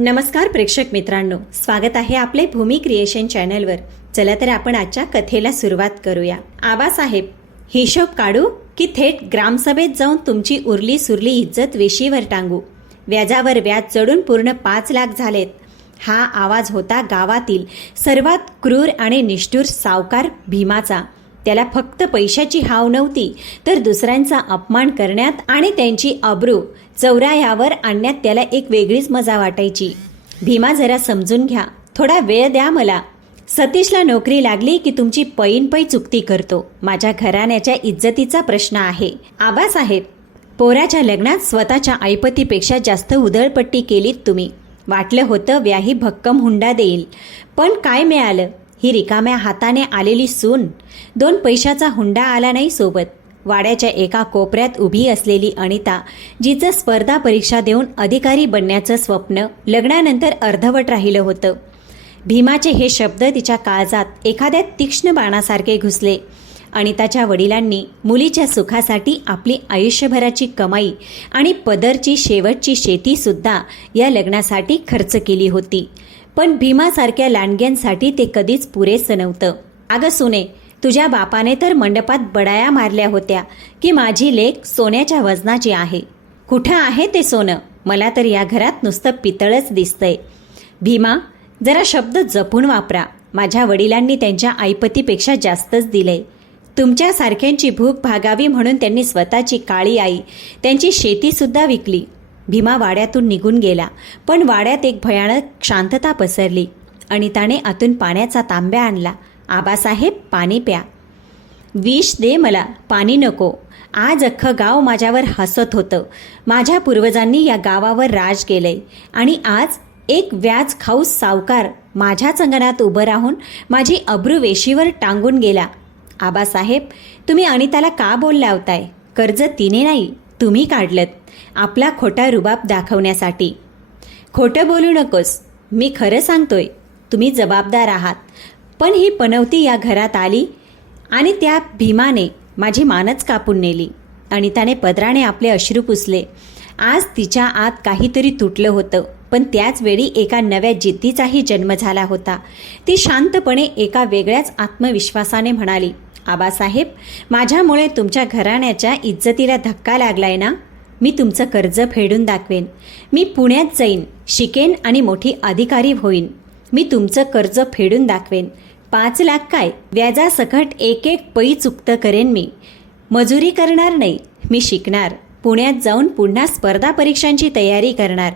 नमस्कार प्रेक्षक मित्रांनो, स्वागत आहे आपले भूमी क्रिएशन चॅनलवर। चला तर आपण आजच्या कथेला सुरुवात करूया। आबासाहेब, हिशोब काढू की थेट ग्रामसभेत जाऊन तुमची उरली सुरली इज्जत वेशीवर टांगू? व्याजावर व्याज चढून पूर्ण 5 लाख झालेत। हा आवाज होता गावातील सर्वात क्रूर आणि निष्ठुर सावकार भीमाचा। त्याला फक्त पैशाची हाव नव्हती, तर दुसऱ्यांचा अपमान करण्यात आणि त्यांची अब्रू चौरायावर आणण्यात त्याला एक वेगळीच मजा वाटायची। भीमा, जरा समजून घ्या, थोडा वेळ द्या मला। सतीशला नोकरी लागली की तुमची पैन पै चुकती करतो। माझ्या घराण्याच्या इज्जतीचा प्रश्न आहे। आबासाहेब, पोराच्या लग्नात स्वतःच्या ऐपतीपेक्षा जास्त उधळपट्टी केलीत तुम्ही। वाटलं होतं व्याही भक्कम हुंडा देईल, पण काय मिळालं? ही रिकाम्या हाताने आलेली सून। 2 पैशाचा हुंडा आला नाही सोबत। वाड्याच्या एका कोपऱ्यात उभी असलेली अनिता, जिचं स्पर्धा परीक्षा देऊन अधिकारी बनण्याचं स्वप्न लग्नानंतर अर्धवट राहिलं होतं। भीमाचे हे शब्द तिच्या काळजात एखाद्या तीक्ष्ण बाणासारखे घुसले। अनिताच्या वडिलांनी मुलीच्या सुखासाठी आपली आयुष्यभराची कमाई आणि पदरची शेवटची शेतीसुद्धा या लग्नासाठी खर्च केली होती, पण भीमासारख्या लांडग्यांसाठी ते कधीच पुरेसं नव्हतं। अगं सुने, तुझ्या बापाने तर मंडपात बडाया मारल्या होत्या की माझी लेक सोन्याच्या वजनाची आहे। कुठं आहे ते सोनं? मला तर या घरात नुसतं पितळच दिसतंय। भीमा, जरा शब्द जपून वापरा। माझ्या वडिलांनी त्यांच्या ऐपतीपेक्षा जास्तच दिलंय। तुमच्यासारख्यांची भूक भागावी म्हणून त्यांनी स्वतःची काळी आई, त्यांची शेतीसुद्धा विकली। भीमा वाड्यातून निघून गेला, पण वाड्यात एक भयानक शांतता पसरली। अनिताने आतून पाण्याचा तांब्या आणला। आबासाहेब, पाणी प्या। विष दे मला, पाणी नको। आज अख्खं गाव माझ्यावर हसत होतं। माझ्या पूर्वजांनी या गावावर राज केलंय आणि आज एक व्याज खाऊ सावकार माझ्याच अंगणात उभं राहून माझी अब्रू वेशीवर टांगून गेला। आबासाहेब, तुम्ही अनिताला का बोलला होताय? कर्ज तिने नाही, तुम्ही काढलत, आपला खोटा रुबाब दाखवण्यासाठी। खोटं बोलू नकोस, मी खरं सांगतोय, तुम्ही जबाबदार आहात। पण ही पनवती या घरात आली आणि त्या भीमाने माझी मानच कापून नेली। अनिताने पदराने आपले अश्रू पुसले। आज तिच्या आत काहीतरी तुटलं होतं, पण त्याच वेळी एका नव्या जिद्दीचाही जन्म झाला होता। ती शांतपणे एका वेगळ्याच आत्मविश्वासाने म्हणाली, आबासाहेब, माझ्यामुळे तुमच्या घराण्याच्या इज्जतीला धक्का लागलाय ना? मी तुमचं कर्ज फेडून दाखवेन। मी पुण्यात जाईन, शिकेन आणि मोठी अधिकारी होईन। मी तुमचं कर्ज फेडून दाखवेन। 5 लाख काय, व्याजासकट एक पै चुकतं करेन मी। मजुरी करणार नाही, मी शिकणार। पुण्यात जाऊन पुन्हा स्पर्धा परीक्षांची तयारी करणार।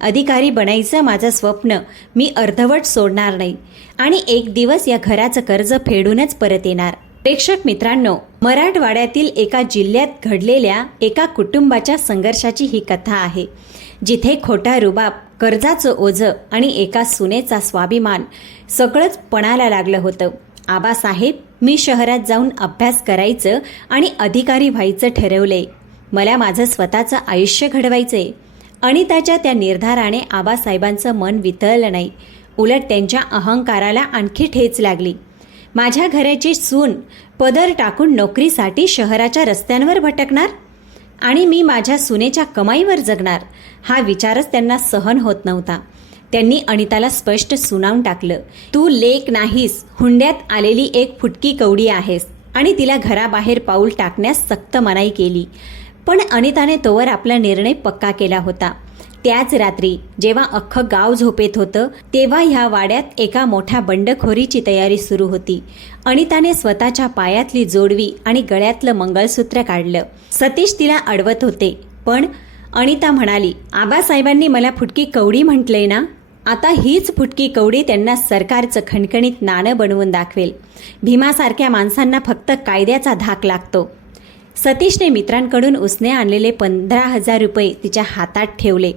अधिकारी बनायचं माझं स्वप्न मी अर्धवट सोडणार नाही आणि एक दिवस या घराचं कर्ज फेडूनच परत येणार। प्रेक्षक मित्रांनो, मराठवाड्यातील एका जिल्ह्यात घडलेल्या एका कुटुंबाच्या संघर्षाची ही कथा आहे, जिथे खोटा रुबाब, कर्जाचं ओझं आणि एका सुनेचा स्वाभिमान सगळंच पणाला लागलं होतं। आबासाहेब, मी शहरात जाऊन अभ्यास करायचं आणि अधिकारी व्हायचं ठरवलंय। मला माझं स्वतःचं आयुष्य घडवायचंय। अनिताच्या त्या निर्धाराने आबासाहेबांचं मन वितळलं नाही, उलट त्यांच्या अहंकाराला आणखी ठेच लागली। माझ्या घराची सून पदर टाकून नोकरीसाठी शहराच्या रस्त्यांवर भटकणार आणि मी माझ्या सुनेच्या कमाईवर जगणार, हा विचारच त्यांना सहन होत नव्हता। त्यांनी अनिताला स्पष्ट सुनावून टाकलं, तू लेक नाहीस, हुंड्यात आलेली एक फुटकी कवडी आहेस, आणि तिला घराबाहेर पाऊल टाकण्यास सक्त मनाई केली। पण अनिताने तोवर आपला निर्णय पक्का केला होता। त्याच रात्री जेव्हा अख्खं गाव झोपेत होतं, तेव्हा ह्या वाड्यात एका मोठ्या बंडखोरीची तयारी सुरू होती। अनिताने स्वतःच्या पायातली जोडवी आणि गळ्यातलं मंगळसूत्र काढलं। सतीश तिला अडवत होते, पण अनिता म्हणाली, आबासाहेबांनी मला फुटकी कवडी म्हटलंय ना, आता हीच फुटकी कवडी त्यांना सरकारचं खणखणीत नाणं बनवून दाखवेल। भीमासारख्या माणसांना फक्त कायद्याचा धाक लागतो। सतीशने मित्रांकडून उसने आणलेले 15,000 रुपये तिच्या हातात ठेवले।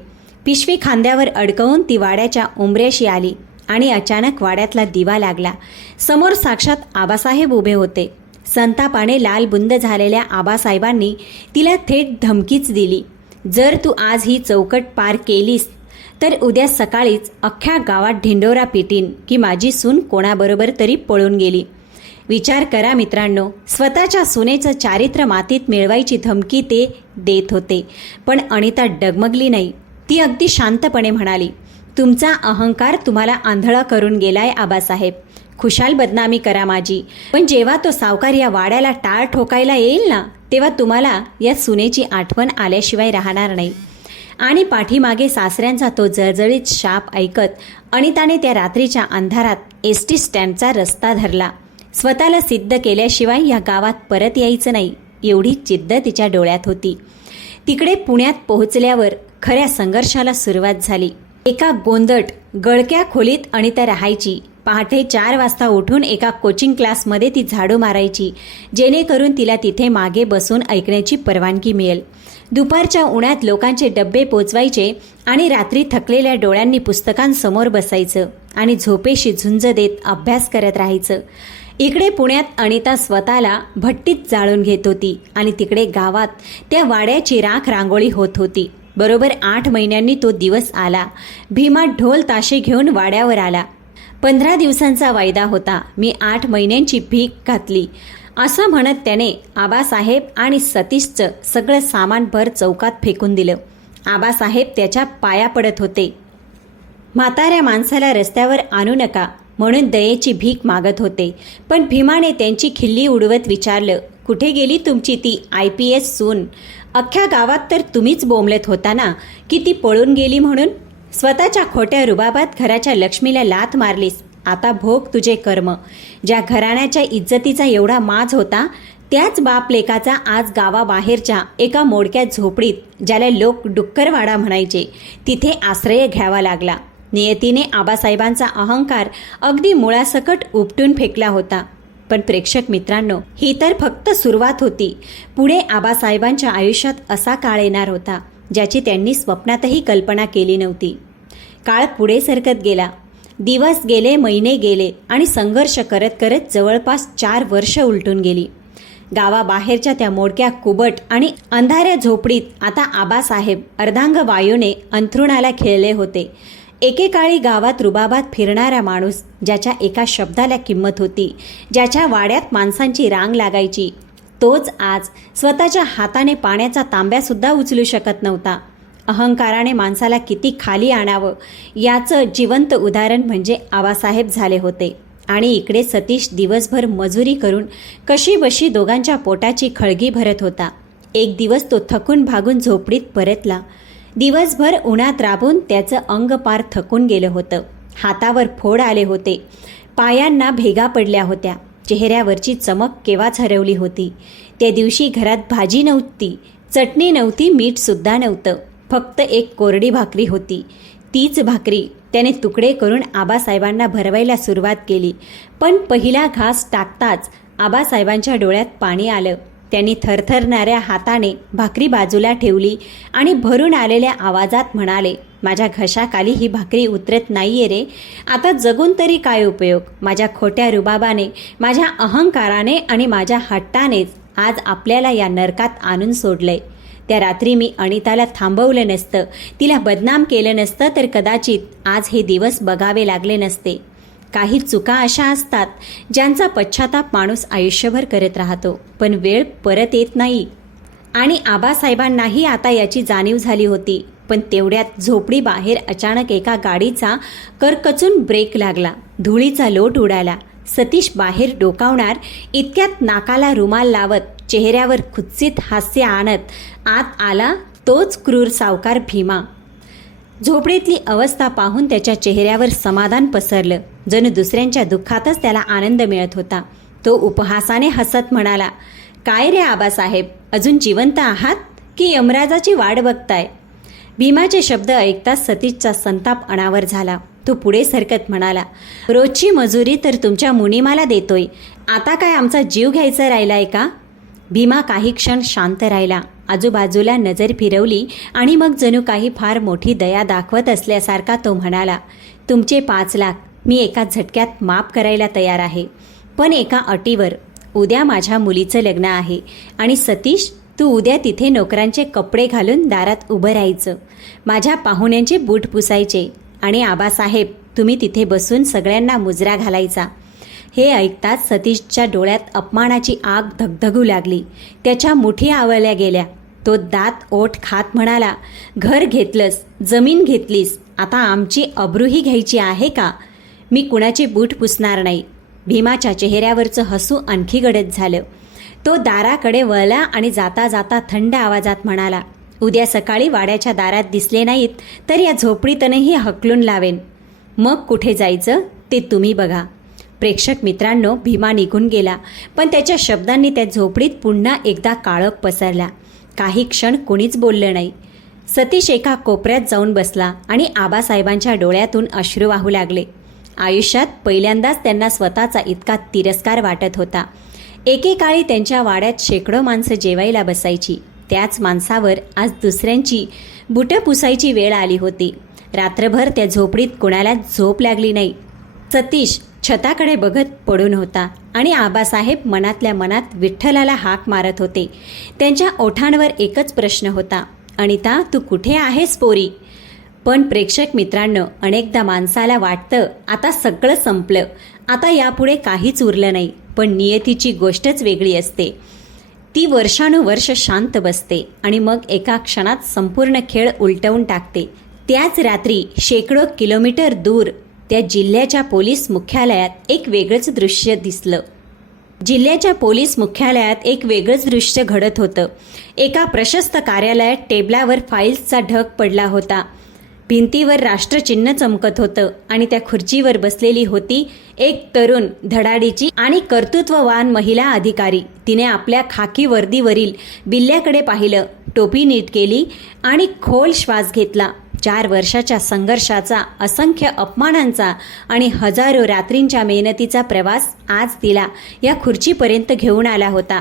पिशवी खांद्यावर अडकवून ती वाड्याच्या उंबऱ्याशी आली आणि अचानक वाड्यातला दिवा लागला। समोर साक्षात आबासाहेब उभे होते। संतापाने लालबुंद झालेल्या आबासाहेबांनी तिला थेट धमकीच दिली, जर तू आज ही चौकट पार केलीस तर उद्या सकाळीच अख्ख्या गावात ढिंडोरा पिटीन की माझी सून कोणाबरोबर तरी पळून गेली। विचार करा मित्रांनो, स्वतःच्या सुनेचं चारित्र्य मातीत मिळवायची धमकी ते देत होते, पण अनिता डगमगली नाही। ती अगदी शांतपणे म्हणाली, तुमचा अहंकार तुम्हाला आंधळा करून गेलाय आबासाहेब. खुशाल बदनामी करा माझी, पण जेव्हा तो सावकार या वाड्याला टाळ ठोकायला येईल ना, तेव्हा तुम्हाला या सुनेची आठवण आल्याशिवाय राहणार नाही. आणि पाठीमागे सासऱ्यांचा तो जळजळीत शाप ऐकत अनिताने त्या रात्रीच्या अंधारात एसटी स्टँडचा रस्ता धरला. स्वतःला सिद्ध केल्याशिवाय या गावात परत यायचं नाही, एवढी जिद्द तिच्या डोळ्यात होती. तिकडे पुण्यात पोहोचल्यावर खऱ्या संघर्षाला सुरुवात झाली. एका गोंदट गळक्या खोलीत अनिता राहायची. पहाटे 4 वाजता उठून एका कोचिंग क्लासमध्ये ती झाडू मारायची, जेणेकरून तिला तिथे मागे बसून ऐकण्याची परवानगी मिळेल. दुपारच्या उन्हात लोकांचे डब्बे पोचवायचे आणि रात्री थकलेल्या डोळ्यांनी पुस्तकांसमोर बसायचं आणि झोपेशी झुंज देत अभ्यास करत राहायचं. इकडे पुण्यात अनिता स्वतःला भट्टीत जाळून घेत होती आणि तिकडे गावात त्या वाड्याची राख रांगोळी होत होती. बरोबर 8 महिन्यांनी तो दिवस आला. भीमा ढोल ताशे घेऊन वाड्यावर आला. 15 दिवसांचा वायदा होता. मी 8 महिन्यांची भीक घातली, असं म्हणत त्याने आबासाहेब आणि सतीशचं सगळं सामान भर चौकात फेकून दिलं. आबासाहेब त्याच्या पाया पडत होते. म्हाताऱ्या माणसाला रस्त्यावर आणू नका म्हणून दयेची भीक मागत होते. पण भीमाने त्यांची खिल्ली उडवत विचारलं, कुठे गेली तुमची ती IPS सून? अख्ख्या गावात तर तुम्हीच बोंबलत होता ना की ती पळून गेली म्हणून. स्वतःच्या खोट्या रुबाबात घराच्या लक्ष्मीला लाथ मारलीस. आता भोग तुझे कर्म. ज्या घराण्याच्या इज्जतीचा एवढा माज होता, त्याच बाप लेकाचा आज गावाबाहेरच्या एका मोडक्या झोपडीत, ज्याला लोक डुक्करवाडा म्हणायचे, तिथे आश्रय घ्यावा लागला. नियतीने आबासाहेबांचा अहंकार अगदी मुळासकट उपटून फेकला होता. पण प्रेक्षक मित्रांनो, ही तर फक्त सुरुवात होती. पुढे आबासाहेबांच्या आयुष्यात असा काळ येणार होता ज्याची त्यांनी स्वप्नातही कल्पना केली नव्हती. काळ पुढे सरकत गेला. दिवस गेले, महिने गेले आणि संघर्ष करत करत जवळपास 4 वर्ष उलटून गेली. गावाबाहेरच्या त्या मोडक्या कुबट आणि अंधाऱ्या झोपडीत आता आबासाहेब अर्धांग वायूने अंथरुणाला खेळले होते. एकेकाळी गावात रुबाबात फिरणारा माणूस, ज्याच्या एका शब्दाला किंमत होती, ज्याच्या वाड्यात माणसांची रांग लागायची, तोच आज स्वतःच्या हाताने पाण्याचा तांब्यासुद्धा उचलू शकत नव्हता. अहंकाराने माणसाला किती खाली आणावं याचं जिवंत उदाहरण म्हणजे आबासाहेब झाले होते. आणि इकडे सतीश दिवसभर मजुरी करून कशीबशी दोघांच्या पोटाची खळगी भरत होता. एक दिवस तो थकून भागून झोपडीत परतला. दिवसभर उन्हात राबून त्याचं अंग पार थकून गेलं होतं. हातावर फोड आले होते, पायांना भेगा पडल्या होत्या, चेहऱ्यावरची चमक केव्हाच हरवली होती. त्या दिवशी घरात भाजी नव्हती, चटणी नव्हती, मीठसुद्धा नव्हतं. फक्त एक कोरडी भाकरी होती. तीच भाकरी त्याने तुकडे करून आबासाहेबांना भरवायला सुरुवात केली. पण पहिला घास टाकताच आबासाहेबांच्या डोळ्यात पाणी आलं. त्यांनी थरथरणाऱ्या हाताने भाकरी बाजूला ठेवली आणि भरून आलेल्या आवाजात म्हणाले, माझ्या घशाखाली ही भाकरी उतरत नाहीये रे. आता जगून तरी काय उपयोग? माझ्या खोट्या रुबाबाने, माझ्या अहंकाराने आणि माझ्या हट्टानेच आज आपल्याला या नरकात आणून सोडलंय. त्या रात्री मी अनिताला थांबवलं नसतं, तिला बदनाम केलं नसतं, तर कदाचित आज हे दिवस बघावे लागले नसते. काही चुका अशा असतात ज्यांचा पश्चाताप माणूस आयुष्यभर करत राहतो, पण वेळ परत येत नाही. आणि आबासाहेबांनाही आता याची जाणीव झाली होती. पण तेवढ्यात झोपडी बाहेर अचानक एका गाडीचा करकचून ब्रेक लागला. धुळीचा लोट उडाला. सतीश बाहेर डोकावणार इतक्यात नाकाला रुमाल लावत, चेहऱ्यावर कुत्सित हास्य आणत आत आला तोच क्रूर सावकार भीमा. झोपडीतली अवस्था पाहून त्याच्या चेहऱ्यावर समाधान पसरलं. जणू दुसऱ्यांच्या दुःखातच त्याला आनंद मिळत होता. तो उपहासाने हसत म्हणाला, काय रे आबासाहेब, अजून जिवंत आहात की यमराजाची वाट बघताय? भीमाचे शब्द ऐकताच सतीशचा संताप अनावर झाला. तो पुढे सरकत म्हणाला, रोजची मजुरी तर तुमच्या मुनिमाला देतोय, आता काय आमचा जीव घ्यायचा राहिलाय का? भीमा काही क्षण शांत राहिला. आजूबाजूला नजर फिरवली आणि मग जणू काही फार मोठी दया दाखवत असल्यासारखा तो म्हणाला, तुमचे 5 लाख मी एका झटक्यात माफ करायला तयार आहे, पण एका अटीवर. उद्या माझ्या मुलीचं लग्न आहे आणि सतीश, तू उद्या तिथे नोकरांचे कपडे घालून दारात उभं राहायचं, माझ्या पाहुण्यांचे बूट पुसायचे आणि आबासाहेब, तुम्ही तिथे बसून सगळ्यांना मुजरा घालायचा. हे ऐकताच सतीशच्या डोळ्यात अपमानाची आग धगधगू लागली. त्याच्या मुठी आवळल्या गेल्या. तो दात ओठ खात म्हणाला, घर घेतलंस, जमीन घेतलीस, आता आमची अब्रूही घ्यायची आहे का? मी कुणाचे बूट पुसणार नाही. भीमाच्या चेहऱ्यावरचं हसू आणखी गडद झालं. तो दाराकडे वळला आणि जाता जाता थंड आवाजात म्हणाला, उद्या सकाळी वाड्याच्या दारात दिसले नाहीत तर या झोपडीतनंही हकलून लावेन. मग कुठे जायचं ते तुम्ही बघा. प्रेक्षक मित्रांनो, भीमा निघून गेला, पण त्याच्या शब्दांनी त्या झोपडीत पुन्हा एकदा काळोख पसरला. काही क्षण कोणीच बोललं नाही. सतीश एका कोपऱ्यात जाऊन बसला आणि आबासाहेबांच्या डोळ्यातून अश्रू वाहू लागले. आयुष्यात पहिल्यांदाच त्यांना स्वतःचा इतका तिरस्कार वाटत होता. एकेकाळी त्यांच्या वाड्यात शेकडो माणसं जेवायला बसायची. त्याच माणसावर आज दुसऱ्यांची बुटं पुसायची वेळ आली होती. रात्रभर त्या झोपडीत कोणाला झोप लागली नाही. सतीश छताकडे बघत पडून होता आणि आबासाहेब मनातल्या मनात विठ्ठलाला हाक मारत होते. त्यांच्या ओठांवर एकच प्रश्न होता, अनिता तू कुठे आहेस पोरी? पण प्रेक्षक मित्रांनो, अनेकदा माणसाला वाटतं आता सगळं संपलं, आता यापुढे काहीच उरलं नाही. पण नियतीची गोष्टच वेगळी असते. ती वर्षानुवर्ष शांत बसते आणि मग एका क्षणात संपूर्ण खेळ उलटवून टाकते. त्याच रात्री शेकडो किलोमीटर दूर त्या जिल्ह्याच्या पोलीस मुख्यालयात एक वेगळंच दृश्य दिसलं. जिल्ह्याच्या पोलीस मुख्यालयात एक वेगळंच दृश्य घडत होतं. एका प्रशस्त कार्यालयात टेबलावर फाईल्सचा ढग पडला होता. भिंतीवर राष्ट्रचिन्ह चमकत होतं आणि त्या खुर्चीवर बसलेली होती एक तरुण, धडाडीची आणि कर्तृत्ववान महिला अधिकारी. तिने आपल्या खाकी वर्दीवरील बिल्ल्याकडे पाहिलं, टोपी नीट केली आणि खोल श्वास घेतला. 4 वर्षाच्या संघर्षाचा, असंख्य अपमानांचा आणि हजारो रात्रींच्या मेहनतीचा प्रवास आज तिला या खुर्चीपर्यंत घेऊन आला होता.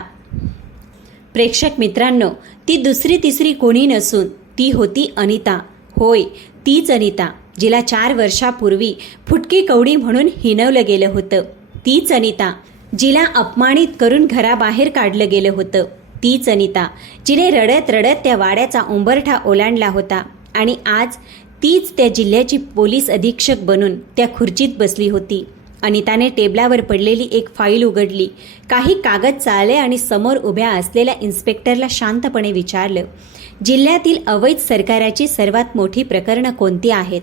प्रेक्षक मित्रांनो, ती दुसरी तिसरी कोणी नसून ती होती अनिता. होय, तीच अनिता जिला 4 वर्षापूर्वी फुटकी कवडी म्हणून हिणवलं गेलं होतं. तीच अनिता जिला अपमानित करून घराबाहेर काढलं गेलं होतं. तीच अनिता जिने रडत रडत त्या वाड्याचा उंबरठा ओलांडला होता आणि आज तीच त्या जिल्ह्याची पोलीस अधीक्षक बनून त्या खुर्चीत बसली होती. अनिताने टेबलावर पडलेली एक फाईल उघडली, काही कागद चाळले आणि समोर उभ्या असलेल्या इन्स्पेक्टरला शांतपणे विचारलं, जिल्ह्यातील अवैध सरकाराची सर्वात मोठी प्रकरणं कोणती आहेत?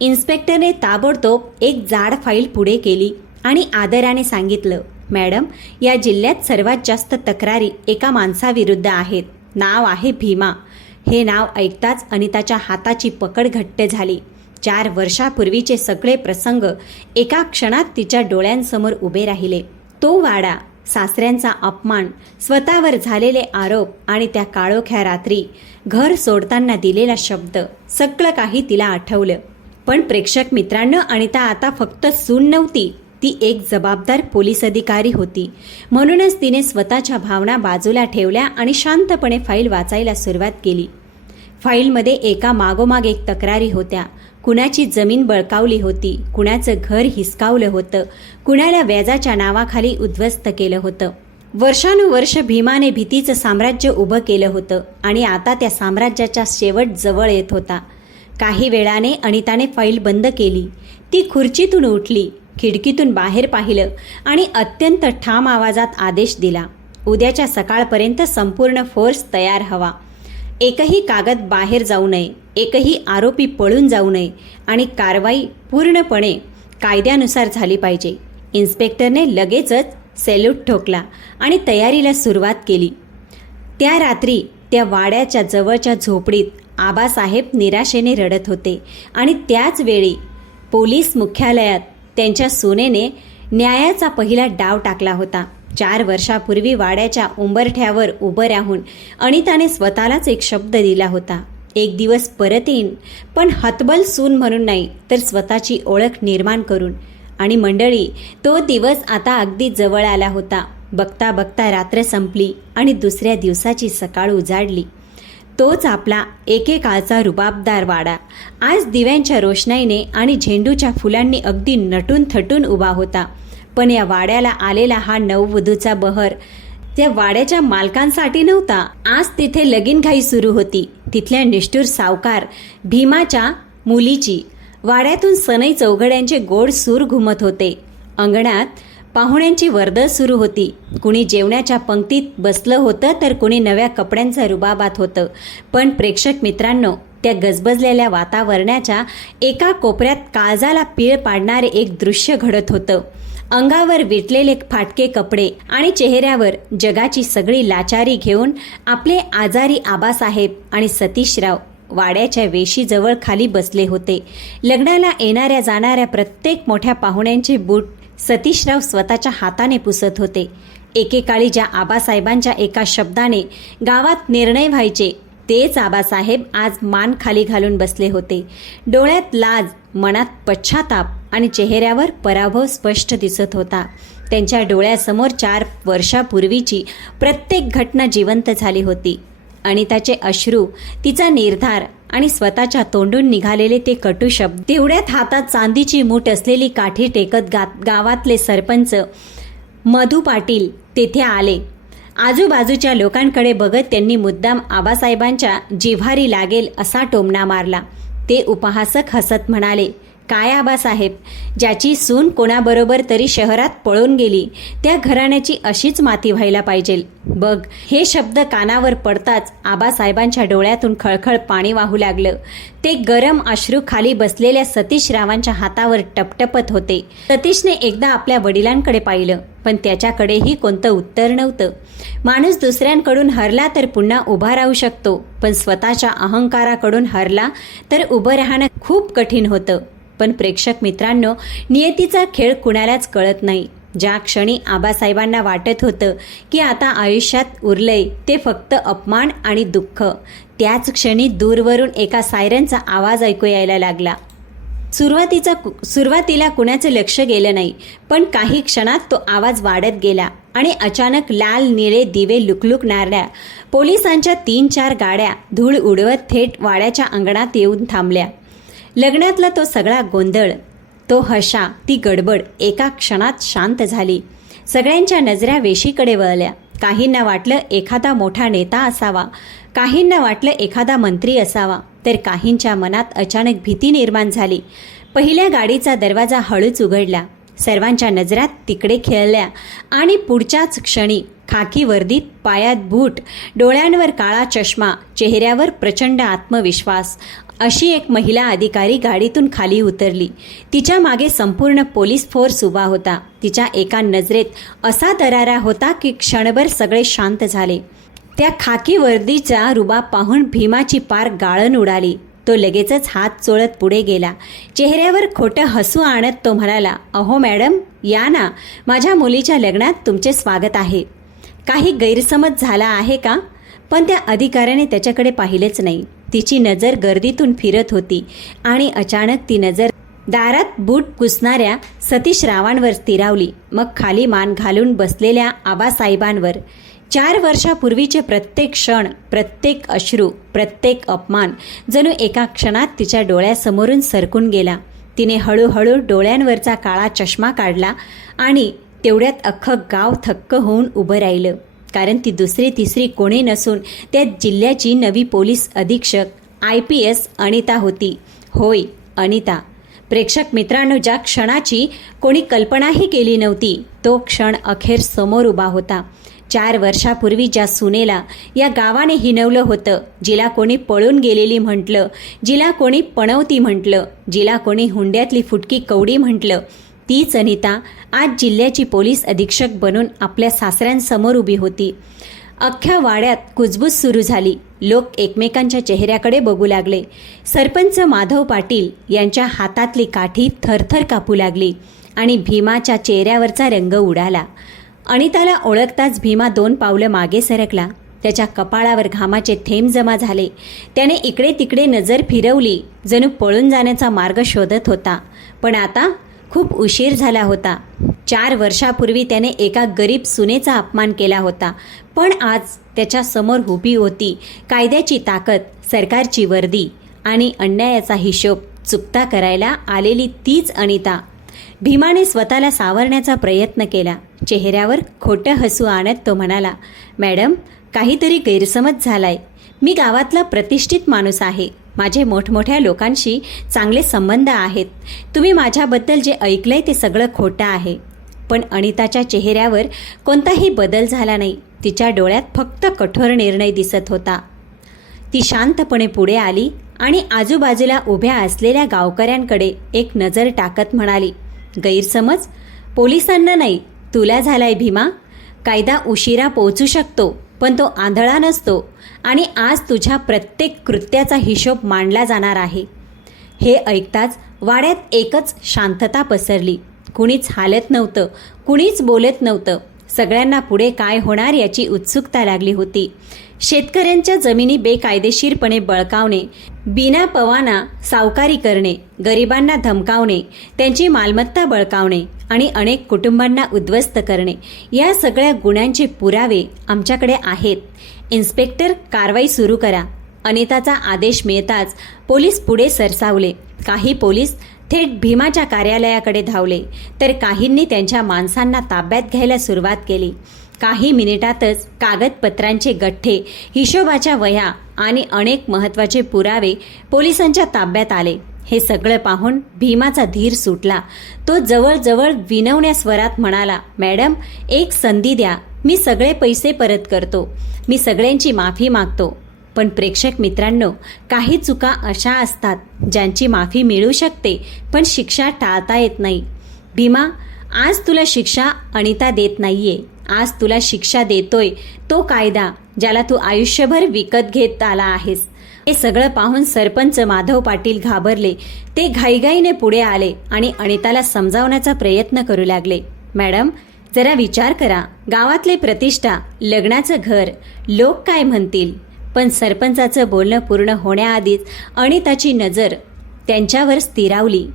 इन्स्पेक्टरने ताबडतोब एक जाड फाईल पुढे केली आणि आदराने सांगितलं, मॅडम, या जिल्ह्यात सर्वात जास्त तक्रारी एका माणसाविरुद्ध आहेत. नाव आहे भीमा. हे नाव ऐकताच अनिताच्या हाताची पकड घट्ट झाली. 4 वर्षापूर्वीचे सगळे प्रसंग एका क्षणात तिच्या डोळ्यांसमोर उभे राहिले. तो वाडा, सासऱ्यांचा अपमान, स्वतःवर झालेले आरोप आणि त्या काळोख्या रात्री घर सोडताना दिलेला शब्द, सगळं काही तिला आठवलं. पण प्रेक्षक मित्रांनो, अनिता आता फक्त सून नव्हती, ती एक जबाबदार पोलीस अधिकारी होती. म्हणूनच तिने स्वतःच्या भावना बाजूला ठेवल्या आणि शांतपणे फाईल वाचायला सुरुवात केली. फाईलमध्ये एका मागोमाग एक तक्रारी होत्या. कुणाची जमीन बळकावली होती, कुणाचं घर हिसकावलं होतं, कुणाला व्याजाच्या नावाखाली उद्ध्वस्त केलं होतं. वर्षानुवर्ष भीमाने भीतीचं साम्राज्य उभं केलं होतं आणि आता त्या साम्राज्याचा शेवट जवळ येत होता. काही वेळाने अनिताने फाईल बंद केली. ती खुर्चीतून उठली, खिडकीतून बाहेर पाहिलं आणि अत्यंत ठाम आवाजात आदेश दिला, उद्याच्या सकाळपर्यंत संपूर्ण फोर्स तयार हवा. एकही कागद बाहेर जाऊ नये, एकही आरोपी पळून जाऊ नये आणि कारवाई पूर्णपणे कायद्यानुसार झाली पाहिजे. इन्स्पेक्टरने लगेचच सॅल्यूट ठोकला आणि तयारीला सुरुवात केली. त्या रात्री त्या वाड्याच्या जवळच्या झोपडीत आबासाहेब निराशेने रडत होते आणि त्याच वेळी पोलीस मुख्यालयात त्यांच्या सुनेने न्यायाचा पहिला डाव टाकला होता. 4 वर्षापूर्वी वाड्याच्या उंबरठ्यावर उभं राहून अनिताने स्वतःलाच एक शब्द दिला होता, एक दिवस परत येईन, पण हतबल सून म्हणून नाही, तर स्वतःची ओळख निर्माण करून. आणि मंडळी, तो दिवस आता अगदी जवळ आला होता. बघता बघता रात्र संपली आणि दुसऱ्या दिवसाची सकाळ उजाडली. तोच आपला एकेकाळचा रुबाबदार वाडा आज दिव्यांच्या रोषणाईने आणि झेंडूच्या फुलांनी अगदी नटून थटून उभा होता. पण या वाड्याला आलेला हा नववधूचा बहर त्या वाड्याच्या मालकांसाठी नव्हता. आज तिथे लगीनघाई सुरू होती. तिथल्या निष्ठुर सावकार भीमाच्या मुलीची. वाड्यातून सनई चौघड्यांचे गोड सूर घुमत होते. अंगणात पाहुण्यांची वर्दळ सुरू होती. कुणी जेवणाच्या पंक्तीत बसलं होतं तर कुणी नव्या कपड्यांचा रुबाबात होतं. पण प्रेक्षक मित्रांनो, त्या गजबजलेल्या वातावरणाच्या एका कोपऱ्यात काळजाला पीळ पाडणारे एक दृश्य घडत होतं. अंगावर विटलेले फाटके कपडे आणि चेहऱ्यावर जगाची सगळी लाचारी घेऊन आपले आजारी आबासाहेब आणि सतीशराव वाड्याच्या वेशीजवळ खाली बसले होते. लग्नाला येणाऱ्या जाणाऱ्या प्रत्येक मोठ्या पाहुण्यांचे बूट सतीशराव स्वतःच्या हाताने पुसत होते. एकेकाळी ज्या आबासाहेबांच्या एका शब्दाने गावात निर्णय व्हायचे तेच आबासाहेब आज मान खाली घालून बसले होते. डोळ्यात लाज, मनात पश्चाताप आणि चेहऱ्यावर पराभव स्पष्ट दिसत होता. त्यांच्या डोळ्यासमोर 4 वर्षापूर्वीची प्रत्येक घटना जिवंत झाली होती. अनिताचे अश्रू, तिचा निर्धार आणि स्वतःच्या तोंडून निघालेले ते कटू शब्द. तेवढ्यात हातात चांदीची मूठ असलेली काठी टेकत गावातले सरपंच मधू पाटील तेथे आले. आजूबाजूच्या लोकांकडे बघत त्यांनी मुद्दाम आबासाहेबांच्या जिव्हारी लागेल असा टोमणा मारला. ते उपहासक हसत म्हणाले, काय आबासाहेब, ज्याची सून कोणाबरोबर तरी शहरात पळून गेली त्या घराण्याची अशीच माती व्हायला पाहिजे. बघ. हे शब्द कानावर पडताच आबासाहेबांच्या डोळ्यातून खळखळ पाणी वाहू लागलं. ते गरम अश्रू खाली बसलेल्या सतीशरावांच्या हातावर टपटपत होते. सतीशने एकदा आपल्या वडिलांकडे पाहिलं, पण त्याच्याकडेही कोणतं उत्तर नव्हतं. माणूस दुसऱ्यांकडून हरला तर पुन्हा उभा राहू शकतो, पण स्वतःच्या अहंकाराकडून हरला तर उभं राहणं खूप कठीण होतं. पण प्रेक्षक मित्रांनो, नियतीचा खेळ कुणालाच कळत नाही. ज्या क्षणी आबासाहेबांना वाटत होतं की आता आयुष्यात उरलंय ते फक्त अपमान आणि दुःख, त्याच क्षणी दूरवरून एका सायरनचा आवाज ऐकू यायला लागला. सुरुवातीला कुणाचं लक्ष गेलं नाही, पण काही क्षणात तो आवाज वाढत गेला आणि अचानक लाल निळे दिवे लुकलुकणाऱ्या पोलिसांच्या 3-4 गाड्या धूळ उडवत थेट वाड्याच्या अंगणात येऊन थांबल्या. लग्नातला तो सगळा गोंधळ, तो हशा, ती गडबड एका क्षणात शांत झाली. सगळ्यांच्या नजरा वेशीकडे वळल्या. काहींना वाटलं एखादा मोठा नेता असावा, काहींना वाटलं एखादा मंत्री असावा, तर काहींच्या मनात अचानक भीती निर्माण झाली. पहिल्या गाडीचा दरवाजा हळूच उघडला. सर्वांच्या नजरात तिकडे खेळल्या आणि पुढच्याच क्षणी खाकी वर्दीत, पायात बूट, डोळ्यांवर काळा चष्मा, चेहऱ्यावर प्रचंड आत्मविश्वास अशी एक महिला अधिकारी गाडीतून खाली उतरली. तिच्या मागे संपूर्ण पोलीस फोर्स उभा होता. तिच्या एका नजरेत असा दरारा होता की क्षणभर सगळे शांत झाले. त्या खाकी वर्दीचा रुबाब पाहून भीमाची पार गाळण उडाली. तो लगेचच हात चोळत पुढे गेला. चेहऱ्यावर खोटं हसू आणत तो म्हणाला, अहो मॅडम, या ना, माझ्या मुलीच्या लग्नात तुमचे स्वागत आहे. काही गैरसमज झाला आहे का? पण त्या अधिकाऱ्याने त्याच्याकडे पाहिलेच नाही. तिची नजर गर्दीतून फिरत होती आणि अचानक ती नजर दारात बूट पुसणाऱ्या सतीशरावांवर स्थिरावली. मग खाली मान घालून बसलेल्या आबासाहेबांवर. 4 वर्षापूर्वीचे प्रत्येक क्षण, प्रत्येक अश्रू, प्रत्येक अपमान जणू एका क्षणात तिच्या डोळ्यासमोरून सरकून गेला. तिने हळूहळू डोळ्यांवरचा काळा चष्मा काढला आणि तेवढ्यात अख्खं गाव थक्क होऊन उभं राहिलं. कारण ती दुसरी तिसरी कोणी नसून त्या जिल्ह्याची नवी पोलीस अधीक्षक IPS अनिता होती. होय, अनिता. प्रेक्षक मित्रांनो, ज्या क्षणाची कोणी कल्पनाही केली नव्हती तो क्षण अखेर समोर उभा होता. 4 वर्षापूर्वी ज्या सुनेला या गावाने हिणवलं होतं, जिला कोणी पळून गेलेली म्हटलं, जिला कोणी पणवती म्हटलं, जिला कोणी हुंड्यातली फुटकी कवडी म्हटलं, तीच अनिता आज जिल्ह्याची पोलीस अधीक्षक बनून आपल्या सासऱ्यांसमोर उभी होती. अख्ख्या वाड्यात कुजबूज सुरू झाली. लोक एकमेकांच्या चेहऱ्याकडे बघू लागले. सरपंच माधव पाटील यांच्या हातातली काठी थरथर कापू लागली आणि भीमाच्या चेहऱ्यावरचा रंग उडाला. अनिताला ओळखताच भीमा 2 पावलं मागे सरकला. त्याच्या कपाळावर घामाचे थेंब जमा झाले. त्याने इकडे तिकडे नजर फिरवली, जणू पळून जाण्याचा मार्ग शोधत होता. पण आता खूप उशीर झाला होता. 4 वर्षापूर्वी त्याने एका गरीब सुनेचा अपमान केला होता, पण आज त्याच्या समोर उभी होती कायद्याची ताकद, सरकारची वर्दी आणि अन्यायाचा हिशोब चुकता करायला आलेली तीच अनिता. भीमाने स्वतःला सावरण्याचा प्रयत्न केला. चेहऱ्यावर खोटं हसू आणत तो म्हणाला, मॅडम, काहीतरी गैरसमज झालाय. मी गावातला प्रतिष्ठित माणूस आहे. माझे मोठमोठ्या लोकांशी चांगले संबंध आहेत. तुम्ही माझ्याबद्दल जे ऐकलंय ते सगळं खोटं आहे. पण अनिताच्या चेहऱ्यावर कोणताही बदल झाला नाही. तिच्या डोळ्यात फक्त कठोर निर्णय दिसत होता. ती शांतपणे पुढे आली आणि आजूबाजूला उभ्या असलेल्या गावकऱ्यांकडे एक नजर टाकत म्हणाली, गैरसमज? पोलिसांना नाही, तुला झालाय भीमा. कायदा उशिरा पोहोचू शकतो, पण तो आंधळा नसतो आणि आज तुझ्या प्रत्येक कृत्याचा हिशोब मांडला जाणार आहे. हे ऐकताच वाड्यात एकच शांतता पसरली. कुणीच हालत नव्हतं, कुणीच बोलत नव्हतं. सगळ्यांना पुढे काय होणार याची उत्सुकता लागली होती. शेतकऱ्यांच्या जमिनी बेकायदेशीरपणे बळकावणे, बिना पवाना सावकारी करणे, गरिबांना धमकावणे, त्यांची मालमत्ता बळकावणे आणि अनेक कुटुंबांना उद्ध्वस्त करणे, या सगळ्या गुन्ह्यांचे पुरावे आमच्याकडे आहेत. इन्स्पेक्टर, कारवाई सुरू करा. अनिताचा आदेश मिळताच पोलीस पुढे सरसावले. काही पोलीस थेट भीमाच्या कार्यालयाकडे धावले, तर काहींनी त्यांच्या माणसांना ताब्यात घ्यायला सुरुवात केली. काही मिनिटातच कागदपत्रांचे गठ्ठे, हिशोबाच्या वह्या आणि अनेक महत्त्वाचे पुरावे पोलिसांच्या ताब्यात आले. हे सगळं पाहून भीमाचा धीर सुटला. तो जवळजवळ विनवण्या स्वरात म्हणाला, मॅडम, एक संधी द्या. मी सगळे पैसे परत करतो. मी सगळ्यांची माफी मागतो. पण प्रेक्षक मित्रांनो, काही चुका अशा असतात ज्यांची माफी मिळू शकते, पण शिक्षा टाळता येत नाही. भीमा, आज तुला शिक्षा अनिता देत नाहीये. आज तुला शिक्षा देतोय तो कायदा, ज्याला तू आयुष्यभर विकत घेत आला आहेस. हे सगळं पाहून सरपंच माधव पाटील घाबरले. ते घाईघाईने पुढे आले आणि अनिताला समजावण्याचा प्रयत्न करू लागले. मॅडम, जरा विचार करा. गावातली प्रतिष्ठा, लग्नाचं घर, लोक काय म्हणतील? पण सरपंचाचं बोलणं पूर्ण होण्याआधीच अनिताची नजर त्यांच्यावर स्थिरावली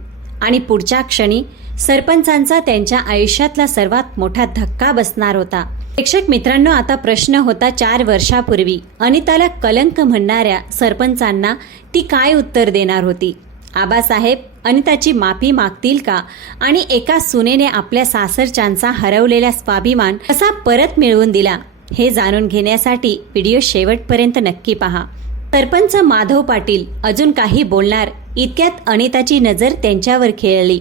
आणि पुढच्या क्षणी सरपंचांचा त्यांच्या आयुष्यातला सर्वात मोठा धक्का बसणार होता. प्रेक्षक मित्रांनो, आता प्रश्न होता 4 वर्षापूर्वी अनिताला कलंक म्हणणाऱ्या सरपंचांना ती काय उत्तर देणार होती? आबासाहेब अनिताची माफी मागतील का? आणि एका सुनेने आपल्या सासरच्यांचा हरवलेला स्वाभिमान कसा परत मिळवून दिला? हे जाणून घेण्यासाठी व्हिडिओ शेवटपर्यंत नक्की पहा. सरपंच माधव पाटील अजून काही बोलणार इतक्यात अनिताची नजर त्यांच्यावर खेळली.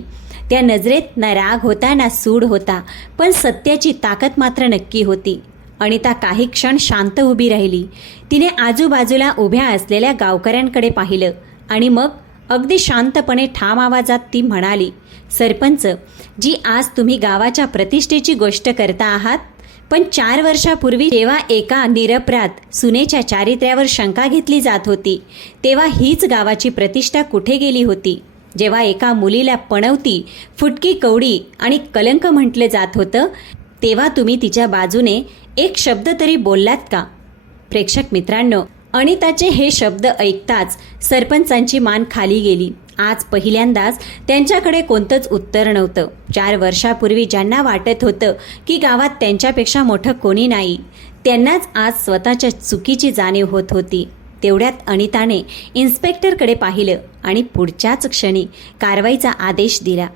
त्या नजरेत ना राग होता ना सूड होता, पण सत्याची ताकद मात्र नक्की होती. अनिता काही क्षण शांत उभी राहिली. तिने आजूबाजूला उभ्या असलेल्या गावकऱ्यांकडे पाहिलं आणि मग अगदी शांतपणे ठाम आवाजात ती म्हणाली, सरपंच जी, आज तुम्ही गावाच्या प्रतिष्ठेची गोष्ट करता आहात, पण 4 वर्षापूर्वी जेव्हा एका निरपराध सुनेच्या चारित्र्यावर शंका घेतली जात होती, तेव्हा हीच गावाची प्रतिष्ठा कुठे गेली होती? जेव्हा एका मुलीला पणवती, फुटकी कवडी आणि कलंक म्हटले जात होतं, तेव्हा तुम्ही तिच्या बाजूने एक शब्द तरी बोललात का? प्रेक्षक मित्रांनो, अनिताचे हे शब्द ऐकताच सरपंचांची मान खाली गेली. आज पहिल्यांदाच त्यांच्याकडे कोणतंच उत्तर नव्हतं. 4 वर्षापूर्वी ज्यांना वाटत होतं की गावात त्यांच्यापेक्षा मोठं कोणी नाही, त्यांनाच आज स्वतःच्या चुकीची जाणीव होत होती. तेवढ्यात अनिताने इन्स्पेक्टरकडे पाहिलं आणि पुढच्याच क्षणी कारवाईचा आदेश दिला.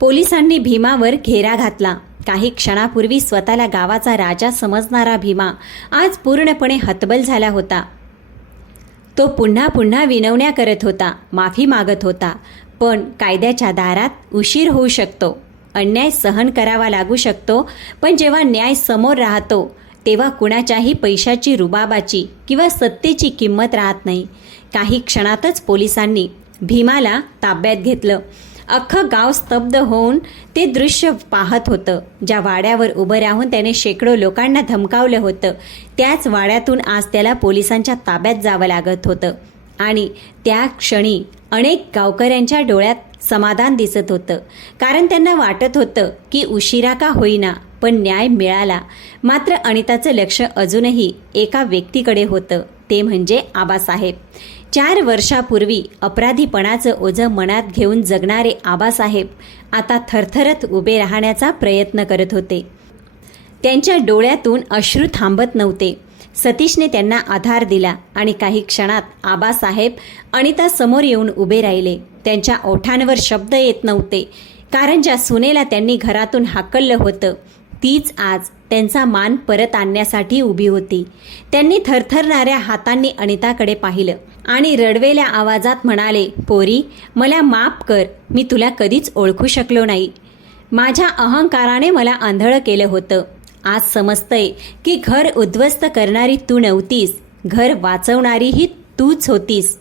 पोलिसांनी भीमावर घेरा घातला. काही क्षणापूर्वी स्वतःला गावाचा राजा समजणारा भीमा आज पूर्णपणे हतबल झाला होता. तो पुन्हा पुन्हा विनवण्या करत होता, माफी मागत होता. पण कायद्याच्या दारात उशीर होऊ शकतो, अन्याय सहन करावा लागू शकतो, पण जेव्हा न्याय समोर राहतो तेव्हा कुणाच्याही पैशाची, रुबाबाची किंवा सत्तेची किंमत राहत नाही. काही क्षणातच पोलिसांनी भीमाला ताब्यात घेतलं. अख्खं गाव स्तब्ध होऊन ते दृश्य पाहत होतं. ज्या वाड्यावर उभं राहून त्याने शेकडो लोकांना धमकावलं होतं, त्याच वाड्यातून आज त्याला पोलिसांच्या ताब्यात जावं लागत होतं. आणि त्या क्षणी अनेक गावकऱ्यांच्या डोळ्यात समाधान दिसत होतं, कारण त्यांना वाटत होतं की उशिरा का होईना पण न्याय मिळाला. मात्र अनिताचं लक्ष अजूनही एका व्यक्तीकडे होतं, ते म्हणजे आबासाहेब. 4 वर्षापूर्वी अपराधीपणाचं ओझं मनात घेऊन जगणारे आबासाहेब आता थरथरत उभे राहण्याचा प्रयत्न करत होते. त्यांच्या डोळ्यातून अश्रू थांबत नव्हते. सतीशने त्यांना आधार दिला आणि काही क्षणात आबासाहेब अनिता समोर येऊन उभे राहिले. त्यांच्या ओठांवर शब्द येत नव्हते, कारण ज्या सुनेला त्यांनी घरातून हाकललं होतं तीच आज त्यांचा मान परत आणण्यासाठी उभी होती. त्यांनी थरथरणाऱ्या हातांनी अनिताकडे पाहिलं आणि रडवेल्या आवाजात म्हणाले, पोरी, मला माफ कर. मी तुला कधीच ओळखू शकलो नाही. माझ्या अहंकाराने मला आंधळं केलं होतं. आज समजतंय की घर उद्ध्वस्त करणारी तू नव्हतीस, घर वाचवणारीही तूच होतीस.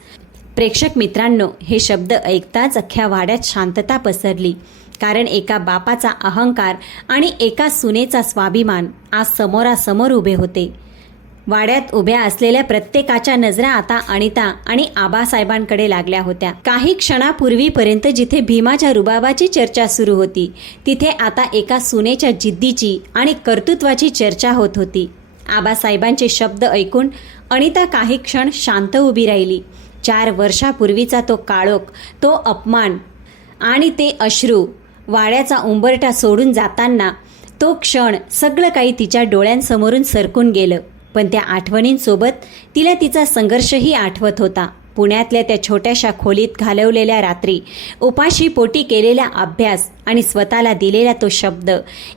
प्रेक्षक मित्रांनो, हे शब्द ऐकताच अख्ख्या वाड्यात शांतता पसरली. कारण एका बापाचा अहंकार आणि एका सुनेचा स्वाभिमान आज समोरासमोर उभे होते. वाड्यात उभ्या असलेल्या प्रत्येकाच्या नजरा आता अनिता आणि आबासाहेबांकडे लागल्या होत्या. काही क्षणापूर्वीपर्यंत जिथे भीमाच्या रुबाबाची चर्चा सुरू होती, तिथे आता एका सुनेच्या जिद्दीची आणि कर्तृत्वाची चर्चा होत होती. आबासाहेबांचे शब्द ऐकून अनिता काही क्षण शांत उभी राहिली. 4 वर्षापूर्वीचा तो काळोख, तो अपमान आणि ते अश्रू, वाड्याचा उंबरठा सोडून जाताना तो क्षण, सगळं काही तिच्या डोळ्यांसमोरून सरकून गेलं. पण त्या आठवणींसोबत तिला तिचा संघर्षही आठवत होता. पुण्यातल्या त्या छोट्याशा खोलीत घालवलेल्या रात्री, उपाशी पोटी केलेला अभ्यास आणि स्वतःला दिलेला तो शब्द,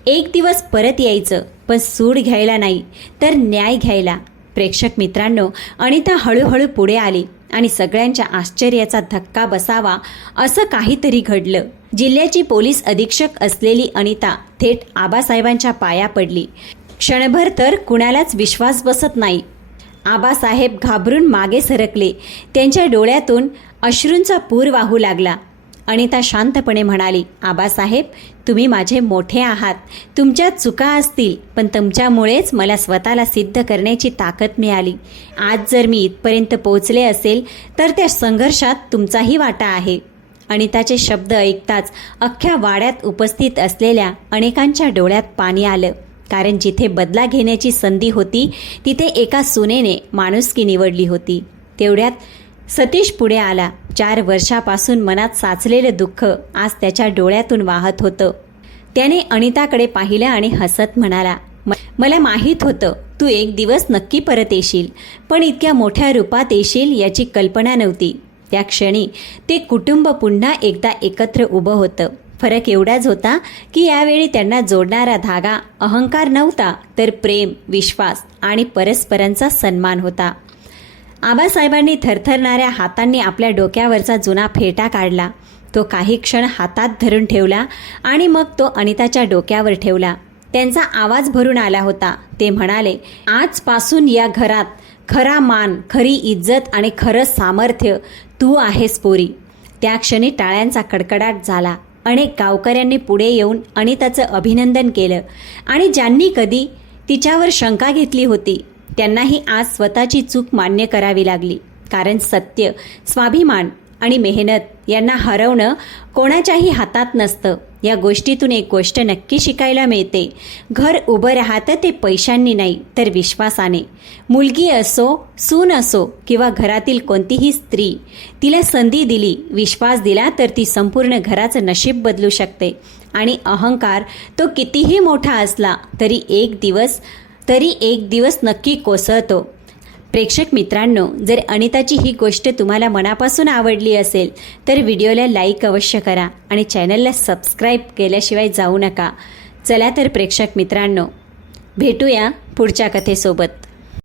एक दिवस परत यायचं, पण सूड घ्यायला नाही तर न्याय घ्यायला. प्रेक्षक मित्रांनो, अनिता हळूहळू पुढे आली आणि सगळ्यांच्या आश्चर्याचा धक्का बसावा असं काहीतरी घडलं. जिल्ह्याची पोलीस अधीक्षक असलेली अनिता थेट आबासाहेबांच्या पाया पडली. क्षणभर तर कुणालाच विश्वास बसत नाही. आबासाहेब घाबरून मागे सरकले. त्यांच्या डोळ्यातून अश्रूंचा पूर वाहू लागला. अनिता शांतपणे म्हणाली, आबासाहेब, तुम्ही माझे मोठे आहात. तुमच्यात चुका असतील, पण तुमच्यामुळेच मला स्वतःला सिद्ध करण्याची ताकद मिळाली. आज जर मी इथपर्यंत पोहोचले असेल तर त्या संघर्षात तुमचाही वाटा आहे. अनिताचे शब्द ऐकताच अख्ख्या वाड्यात उपस्थित असलेल्या अनेकांच्या डोळ्यात पाणी आलं. कारण जिथे बदला घेण्याची संधी होती, तिथे एका सुनेने माणुसकी निवडली होती. तेवढ्यात सतीश पुढे आला. 4 वर्षापासून मनात साचलेलं दुःख आज त्याच्या डोळ्यातून वाहत होतं. त्याने अनिताकडे पाहिलं आणि हसत म्हणाला, मला माहीत होतं तू एक दिवस नक्की परत येशील, पण इतक्या मोठ्या रूपात येशील याची कल्पना नव्हती. त्या क्षणी ते कुटुंब पुन्हा एकदा एकत्र उभं होतं. फरक एवढाच होता की यावेळी त्यांना जोडणारा धागा अहंकार नव्हता, तर प्रेम, विश्वास आणि परस्परांचा सन्मान होता. आबासाहेबांनी थरथरणाऱ्या हातांनी आपल्या डोक्यावरचा जुना फेटा काढला. तो काही क्षण हातात धरून ठेवला आणि मग तो अनिताच्या डोक्यावर ठेवला. त्यांचा आवाज भरून आला होता. ते म्हणाले, आजपासून या घरात खरा मान, खरी इज्जत आणि खरं सामर्थ्य तू आहेस पोरी. त्या क्षणी टाळ्यांचा कडकडाट झाला. अनेक गावकऱ्यांनी पुढे येऊन अनिताचं अभिनंदन केलं आणि ज्यांनी कधी तिच्यावर शंका घेतली होती त्यांनाही आज स्वतःची चूक मान्य करावी लागली. कारण सत्य, स्वाभिमान आणि मेहनत यांना हरवणं कोणाच्याही हातात नसतं. या गोष्टीतून एक गोष्ट नक्की शिकायला मिळते, घर उभं राहतं ते पैशांनी नाही तर विश्वासाने. मुलगी असो, सून असो किंवा घरातील कोणतीही स्त्री, तिला संधी दिली, विश्वास दिला तर ती संपूर्ण घराचं नशीब बदलू शकते. आणि अहंकार तो कितीही मोठा असला तरी एक दिवस नक्की कोसळतो. प्रेक्षक मित्रांनो, जर अनिताची ही गोष्ट तुम्हाला मनापासून आवडली असेल तर व्हिडिओला लाईक अवश्य करा आणि चॅनलला सबस्क्राईब केल्याशिवाय जाऊ नका. चला तर प्रेक्षक मित्रांनो, भेटूया पुढच्या कथेसोबत.